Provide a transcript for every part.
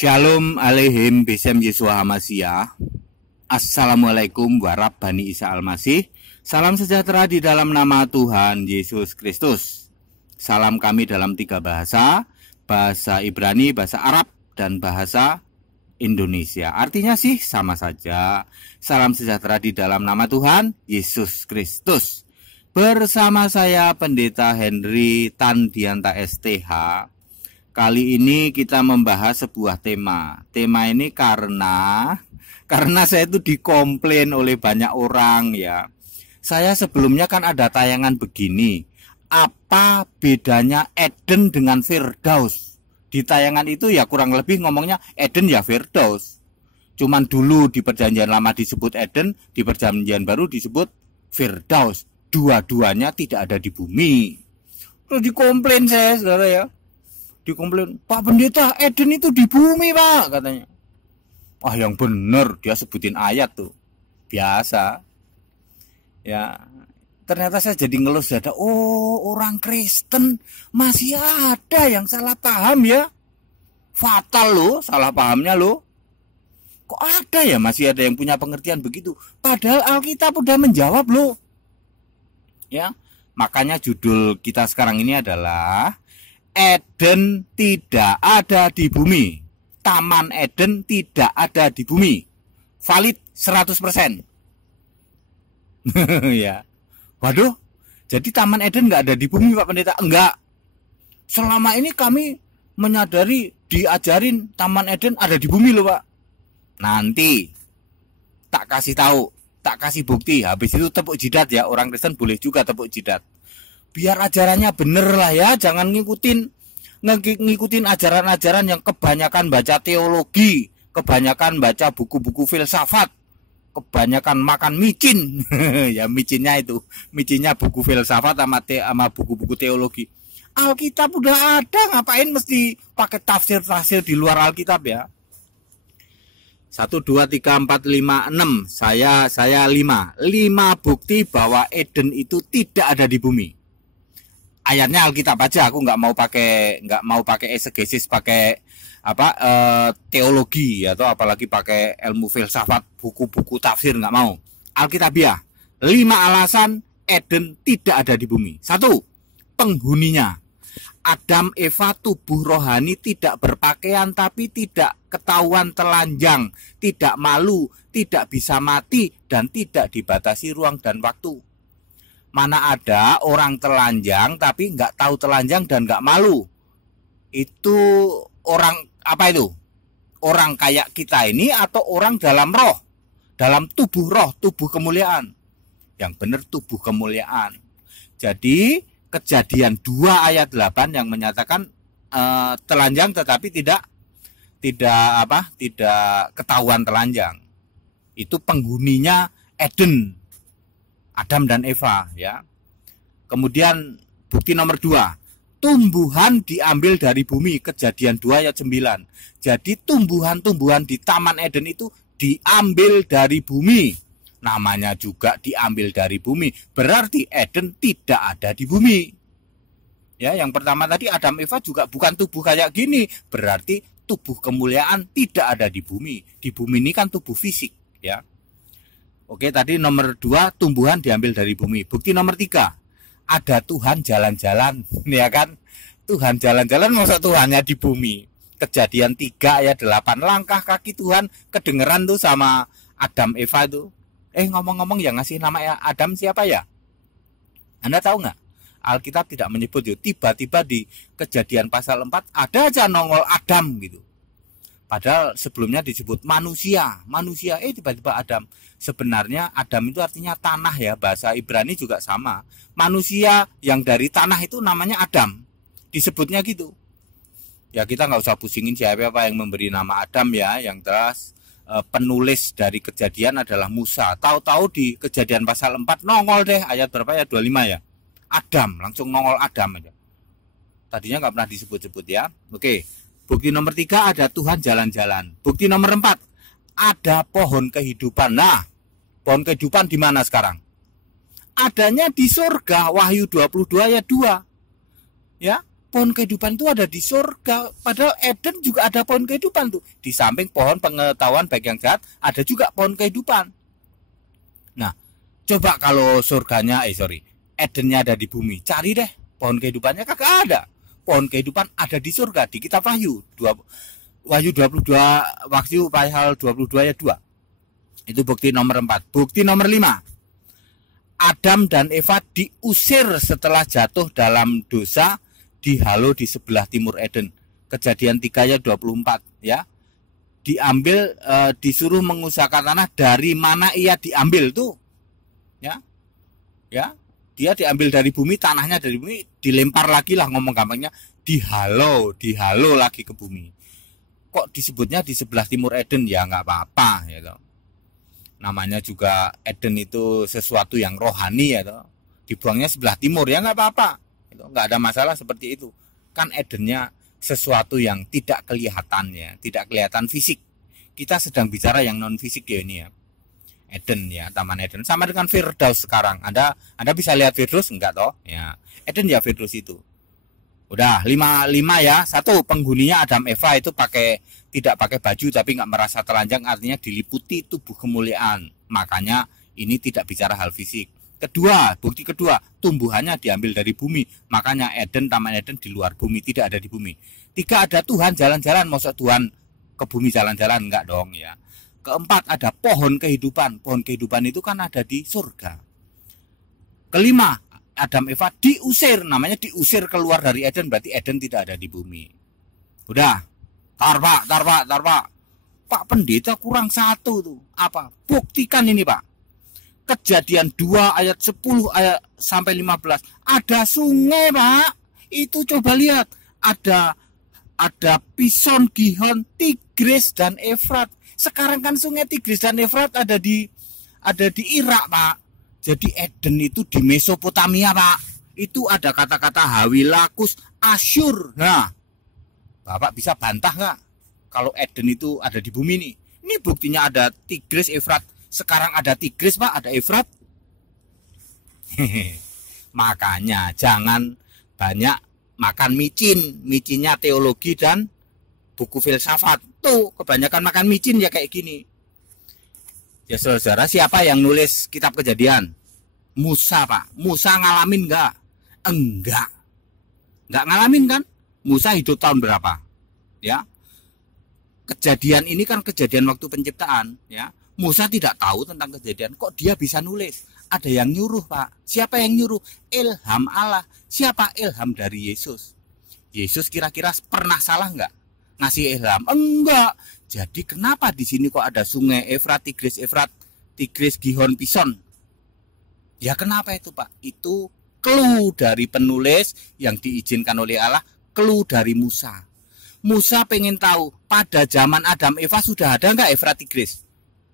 Shalom alaihim Besem Yesua Hamasiyah. Assalamualaikum warahmatullahi Isa Al-Masih. Salam sejahtera di dalam nama Tuhan Yesus Kristus. Salam kami dalam 3 bahasa, bahasa Ibrani, bahasa Arab, dan bahasa Indonesia. Artinya sih sama saja. Salam sejahtera di dalam nama Tuhan Yesus Kristus. Bersama saya Pendeta Henry Tandianta STH. Kali ini kita membahas sebuah tema. Tema ini karena saya itu dikomplain oleh banyak orang ya. Saya sebelumnya kan ada tayangan begini. Apa bedanya Eden dengan Firdaus? Di tayangan itu ya kurang lebih ngomongnya Eden ya Firdaus. Cuman dulu di perjanjian lama disebut Eden, di perjanjian baru disebut Firdaus. Dua-duanya tidak ada di bumi. Terus dikomplain saya, saudara ya. Dikomplain, Pak Pendeta, Eden itu di bumi Pak, katanya. Wah yang bener, dia sebutin ayat tuh. Biasa. Ya, ternyata saya jadi ngelus dada. Oh, orang Kristen masih ada yang salah paham ya. Fatal loh, salah pahamnya loh. Kok ada ya, masih ada yang punya pengertian begitu. Padahal Alkitab udah menjawab loh. Ya, makanya judul kita sekarang ini adalah Eden tidak ada di bumi. Taman Eden tidak ada di bumi. Valid 100%. Ya. Waduh, jadi Taman Eden nggak ada di bumi Pak Pendeta? Enggak. Selama ini kami menyadari, diajarin Taman Eden ada di bumi loh Pak. Nanti tak kasih tahu, tak kasih bukti. Habis itu tepuk jidat ya. Orang Kristen boleh juga tepuk jidat. Biar ajarannya bener lah ya, jangan ngikutin ajaran-ajaran yang kebanyakan baca teologi, kebanyakan baca buku-buku filsafat, kebanyakan makan micin. Ya micinnya itu, micinnya buku filsafat sama buku-buku teologi. Alkitab udah ada, ngapain mesti pakai tafsir-tafsir di luar Alkitab ya? 1, 2, 3, 4, 5, 6. Saya 5 bukti bahwa Eden itu tidak ada di bumi. Ayatnya Alkitab aja, aku nggak mau pakai exegesis, pakai teologi atau apalagi pakai ilmu filsafat, buku-buku tafsir, nggak mau. Alkitabiah. 5 alasan Eden tidak ada di bumi. 1, penghuninya. Adam Eva tubuh rohani tidak berpakaian tapi tidak ketahuan telanjang, tidak malu, tidak bisa mati, dan tidak dibatasi ruang dan waktu. Mana ada orang telanjang tapi nggak tahu telanjang dan nggak malu. Itu orang apa itu? Orang kayak kita ini atau orang dalam roh, dalam tubuh roh, tubuh kemuliaan. Yang benar tubuh kemuliaan. Jadi Kejadian 2 ayat 8 yang menyatakan telanjang tetapi tidak ketahuan telanjang. Itu penghuninya Eden, Adam dan Eva ya. Kemudian bukti nomor 2, tumbuhan diambil dari bumi, Kejadian 2 ayat 9. Jadi tumbuhan-tumbuhan di Taman Eden itu diambil dari bumi. Namanya juga diambil dari bumi, berarti Eden tidak ada di bumi. Ya, yang pertama tadi Adam Eva juga bukan tubuh kayak gini, berarti tubuh kemuliaan tidak ada di bumi. Di bumi ini kan tubuh fisik, ya. Oke, tadi nomor 2 tumbuhan diambil dari bumi. Bukti nomor 3, ada Tuhan jalan-jalan, ya kan? Tuhan jalan-jalan, masa Tuhannya di bumi? Kejadian 3 ayat 8, langkah kaki Tuhan kedengeran tuh sama Adam Eva itu. Ngomong-ngomong yang ngasih nama Adam siapa ya? Anda tahu nggak? Alkitab tidak menyebut itu. Tiba-tiba di Kejadian pasal 4 ada aja nongol Adam gitu. Padahal sebelumnya disebut manusia. Tiba-tiba Adam. Sebenarnya Adam itu artinya tanah ya. Bahasa Ibrani juga sama. Manusia yang dari tanah itu namanya Adam. Disebutnya gitu. Ya kita nggak usah pusingin siapa yang memberi nama Adam ya. Yang jelas penulis dari Kejadian adalah Musa. Tahu-tahu di Kejadian pasal 4 nongol deh ayat berapa ya? 25 ya. Adam, langsung nongol Adam aja. Tadinya nggak pernah disebut-sebut ya. Oke. Bukti nomor 3 ada Tuhan jalan-jalan. Bukti nomor 4 ada pohon kehidupan. Nah, pohon kehidupan di mana sekarang? Adanya di surga, Wahyu 22 ayat 2. Ya, pohon kehidupan itu ada di surga. Padahal Eden juga ada pohon kehidupan tuh. Di samping pohon pengetahuan baik yang jahat, ada juga pohon kehidupan. Nah, coba kalau surganya, Edennya ada di bumi. Cari deh, pohon kehidupannya kagak ada. Pohon kehidupan ada di surga, di kitab Wahyu. Wahyu 22, Wahyu pasal 22 ayat 2. Itu bukti nomor 4. Bukti nomor 5. Adam dan Eva diusir setelah jatuh dalam dosa, dihalau di sebelah timur Eden. Kejadian 3 ayat 24 ya. Diambil disuruh mengusahakan tanah dari mana ia diambil tuh. Ya. Ya, dia diambil dari bumi, tanahnya dari bumi, dilempar lagi lah ngomong gampangnya, dihalau lagi ke bumi. Kok disebutnya di sebelah timur Eden? Ya nggak apa-apa ya toh. Namanya juga Eden itu sesuatu yang rohani ya toh. Dibuangnya sebelah timur ya nggak apa-apa. Nggak ada masalah seperti itu. Kan Edennya sesuatu yang tidak kelihatan ya, tidak kelihatan fisik. Kita sedang bicara yang non fisik ya ini ya. Eden ya, Taman Eden sama dengan Firdaus sekarang. Anda bisa lihat Firdaus enggak toh? Ya, Eden ya Firdaus itu. Udah 5 ya. 1, penghuninya Adam Eva itu tidak pakai baju tapi nggak merasa telanjang, artinya diliputi tubuh kemuliaan. Makanya ini tidak bicara hal fisik. Kedua, bukti kedua, tumbuhannya diambil dari bumi. Makanya Taman Eden di luar bumi, tidak ada di bumi. 3, ada Tuhan jalan-jalan. Maksud Tuhan ke bumi jalan-jalan? Enggak dong ya. Keempat, ada pohon kehidupan. Pohon kehidupan itu kan ada di surga. Kelima, Adam Eva diusir. Namanya diusir keluar dari Eden, berarti Eden tidak ada di bumi. Udah, tar pak. Pak Pendeta kurang 1 tuh. Apa? Buktikan ini Pak. Kejadian 2 ayat 10 ayat sampai 15. Ada sungai Pak. Itu coba lihat. Ada Pison, Gihon, Tigris dan Efrat. Sekarang kan sungai Tigris dan Efrat ada di Irak Pak. Jadi Eden itu di Mesopotamia Pak. Itu ada kata-kata Hawilah, Kus, Asyur. Nah, Bapak bisa bantah nggak kalau Eden itu ada di bumi nih? Ini buktinya ada Tigris, Efrat. Sekarang ada Tigris Pak, ada Efrat. Makanya jangan banyak makan micin. Micinnya teologi dan buku filsafat. Tuh kebanyakan makan micin ya kayak gini. Ya saudara, siapa yang nulis kitab Kejadian? Musa Pak. Musa ngalamin nggak? Enggak ngalamin kan? Musa hidup tahun berapa? Ya. Kejadian ini kan kejadian waktu penciptaan ya. Musa tidak tahu tentang kejadian, kok dia bisa nulis? Ada yang nyuruh Pak. Siapa yang nyuruh? Ilham Allah. Siapa? Ilham dari Yesus. Yesus kira-kira pernah salah nggak ngasih ilham? Enggak. Jadi kenapa di sini kok ada sungai Efrat, Tigris, Gihon, Pison? Ya kenapa itu Pak? Itu clue dari penulis yang diizinkan oleh Allah, clue dari Musa. Musa pengen tahu pada zaman Adam Eva sudah ada nggak Efrat, Tigris?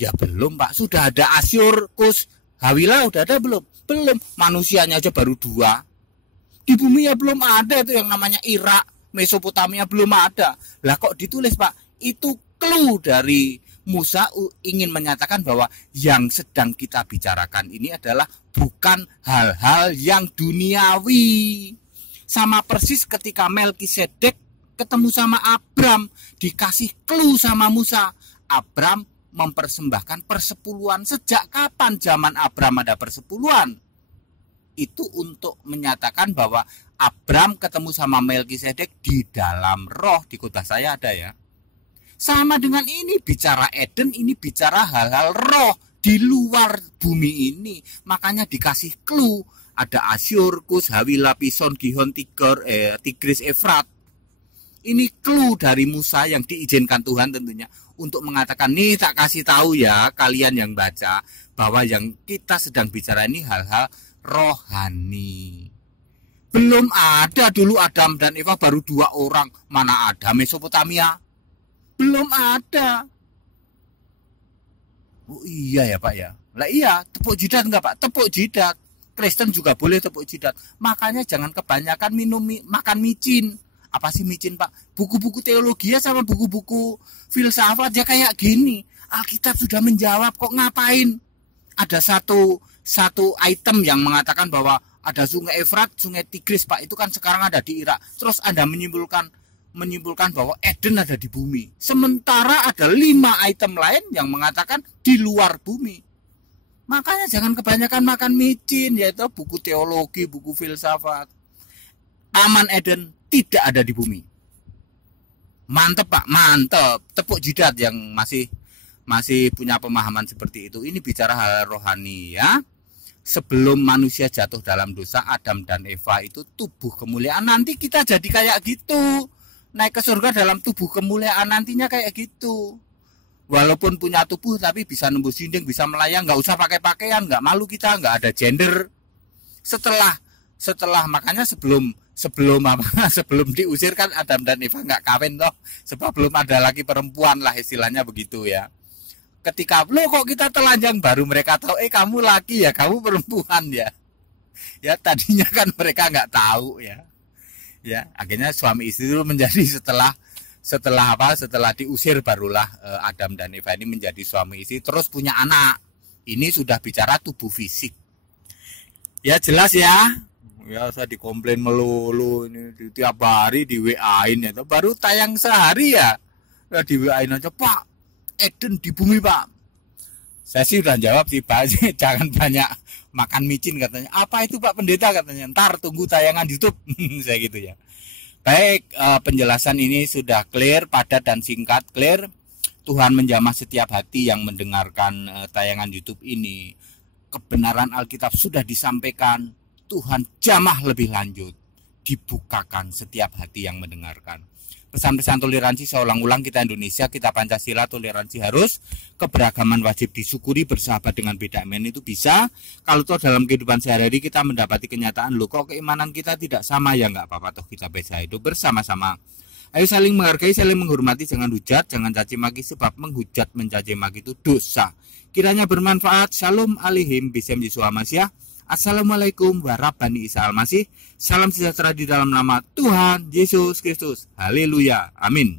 Ya belum Pak, sudah ada Asyur, Kus, Hawilah udah ada belum? Belum, manusianya aja baru 2. Di bumi ya belum ada itu yang namanya Irak, Mesopotamia belum ada. Lah kok ditulis Pak? Itu clue dari Musa ingin menyatakan bahwa yang sedang kita bicarakan ini adalah bukan hal-hal yang duniawi. Sama persis ketika Melkisedek ketemu sama Abram, dikasih clue sama Musa. Abram mempersembahkan persepuluhan. Sejak kapan zaman Abram ada persepuluhan? Itu untuk menyatakan bahwa Abram ketemu sama Melkisedek di dalam roh. Di kota saya ada ya. Sama dengan ini, bicara Eden, ini bicara hal-hal roh di luar bumi ini. Makanya dikasih clue. Ada Asyur, Kus, Hawilah, Pison, Gihon, Tigris, Efrat. Ini clue dari Musa yang diizinkan Tuhan tentunya untuk mengatakan, nih tak kasih tahu ya kalian yang baca, bahwa yang kita sedang bicara ini hal-hal rohani. Belum ada dulu Adam dan Eva, baru 2 orang. Mana ada Mesopotamia? Belum ada. Oh iya ya Pak ya. Lah iya, tepuk jidat enggak Pak? Tepuk jidat. Kristen juga boleh tepuk jidat. Makanya jangan kebanyakan makan micin. Apa sih micin Pak? Buku-buku teologi sama buku-buku filsafat ya kayak gini. Alkitab sudah menjawab, kok ngapain? Ada satu item yang mengatakan bahwa Ada sungai Efrat, sungai Tigris Pak, itu kan sekarang ada di Irak. Terus Anda menyimpulkan bahwa Eden ada di bumi. Sementara ada 5 item lain yang mengatakan di luar bumi. Makanya jangan kebanyakan makan micin, yaitu buku teologi, buku filsafat. Taman Eden tidak ada di bumi. Mantep Pak, mantep. Tepuk jidat yang masih punya pemahaman seperti itu. Ini bicara hal rohani ya. Sebelum manusia jatuh dalam dosa, Adam dan Eva itu tubuh kemuliaan. Nanti kita jadi kayak gitu. Naik ke surga dalam tubuh kemuliaan nantinya kayak gitu. Walaupun punya tubuh tapi bisa nembus dinding, bisa melayang, nggak usah pakai pakaian, nggak malu kita, nggak ada gender. Setelah makanya sebelum diusir kan Adam dan Eva nggak kawin toh, sebab belum ada lagi perempuan lah istilahnya begitu ya. Ketika lo kok kita telanjang, baru mereka tahu kamu laki ya, kamu perempuan ya. Ya tadinya kan mereka nggak tahu ya. Ya akhirnya suami istri itu menjadi setelah diusir barulah Adam dan Eva ini menjadi suami istri terus punya anak. Ini sudah bicara tubuh fisik. Ya jelas ya. Ya saya dikomplain melulu ini tiap hari di WA-in ya. Baru tayang sehari ya. Di WA-in aja, Pak, Eden di bumi Pak. Saya sih udah jawab sih Pak, jangan banyak makan micin katanya. Apa itu Pak Pendeta katanya, ntar tunggu tayangan YouTube. Saya gitu ya. Baik, penjelasan ini sudah clear, padat dan singkat. Clear. Tuhan menjamah setiap hati yang mendengarkan tayangan YouTube ini. Kebenaran Alkitab sudah disampaikan. Tuhan jamah lebih lanjut, dibukakan setiap hati yang mendengarkan. Pesan-pesan toleransi saya ulang-ulang, kita Indonesia, kita Pancasila, toleransi harus, keberagaman wajib disyukuri, bersahabat dengan beda men itu bisa. Kalau toh dalam kehidupan sehari-hari kita mendapati kenyataan, loh kok keimanan kita tidak sama, ya nggak apa-apa, toh kita bisa hidup bersama-sama. Ayo saling menghargai, saling menghormati, jangan hujat, jangan caci maki, sebab menghujat mencaci maki itu dosa. Kiranya bermanfaat. Shalom alaihim bisem Yesus Masih. Assalamualaikum warahmatullahi wabarakatuh. Salam sejahtera di dalam nama Tuhan Yesus Kristus. Haleluya. Amin.